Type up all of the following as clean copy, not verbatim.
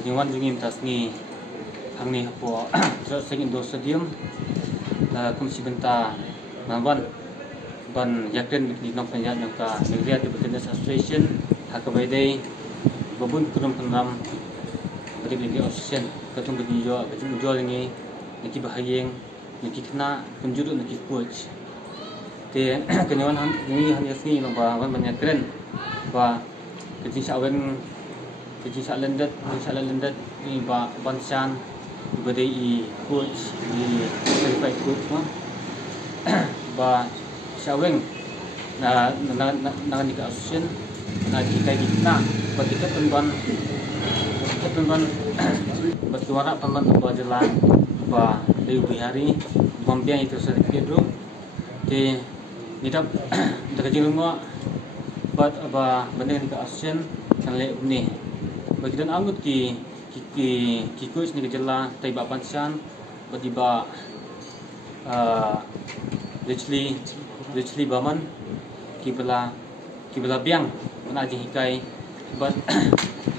Penyuan jengim tasni hangni hapo sing Indo Stadium la kumsi benta naban ban yakren di nok penjat nangka Negeri Tennis Association hakabaidai babun kurum penam bagi Liga Association katung bagi jual ini niki bahayeng niki kena penjuru niki coach te kenyawan ini hanya sini lomba banyak keren ba kecil sawen kecil salendet ni ba bansan badai coach di certified coach ba sawen na Liga Association na kita bagi ketentuan bersuara pemban jalan ba Dewi Bihari Bombiang itu sedikit dulu di nidap terkejut semua buat apa benda Liga Association kan le ni bagi dan angut ki coach ni kejala tai ba pansan bagi ba literally baman ki bela biang mana ji hikai but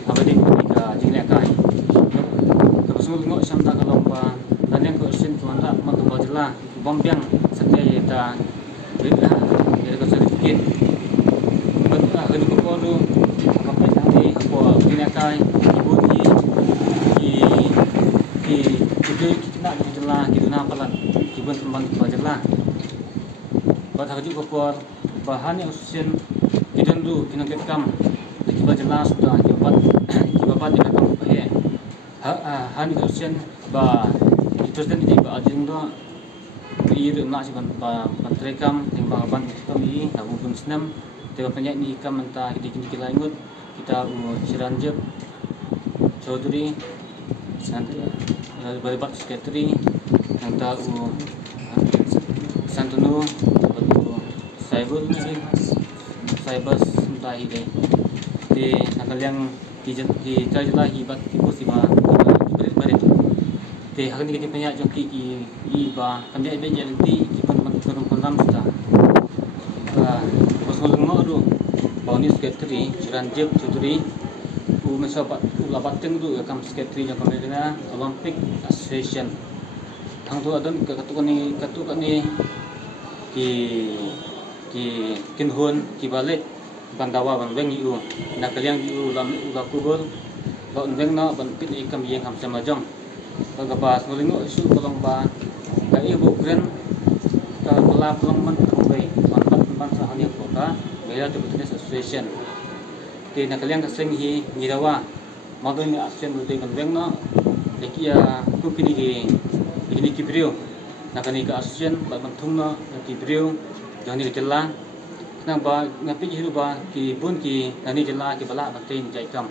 abadi ka jingle kai kapsul ngo samta kalompa dan yang question tuanda magba jala bombiang santai ta beda ya ko sedikit but hari ko lu apa tadi apa jingle kai ibu kita nak jala kita nak palan kibun teman jala but hari ko bahan yang usin kita dulu kita kam kita jelas sudah kibapat kita kam pahe hani usin ba presiden ini ba ajeng do ir na si ban trekam timbang ban kami tahu pun senam tiba penyak ni kam mentah kita langut kita Ciranjep Chaudhry balibat sekretari entah Santunu Saibas entah ini di nakal yang di jalan hibat musiba berit di hari ini kita punya joki iba kami ada yang di kita pernah sudah kosong lengok tu bawani sekretari Ciranjep Chaudhry mesabat labateng tu kam sekretari yang kami kena Olympic Association hang tu ada ketukan ni ki kinhun ki balik bandawa bang yu nakal yang yu la kubur ba unbeng na ban pit ikam yang ham sama jong ba pas ngulingo isu kolong ba ga ibu kren ka kelap long man kambai ban sa hanya kota Negeri Tennis Association ti nakal yang kaseng hi ngidawa madu ni asen du dengan beng na lekia ku kini ki brio nakani ka association ba bantung na ki brio jangan dikelah, kenapa ngapi hidup bah ki bun ki nani jelah ki balak batin jai kam.